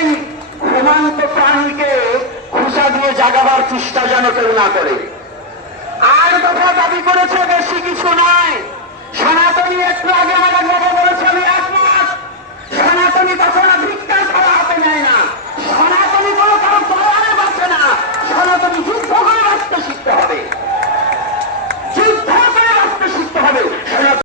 এই ঘুমন্ত প্রাণীকে খুশা দিয়ে জাগাবার চেষ্টা যেন কেউ না করে। আর দফা দাবি করেছে বেশি কিছু নয়, সনাতনী একটু আগে আমাদের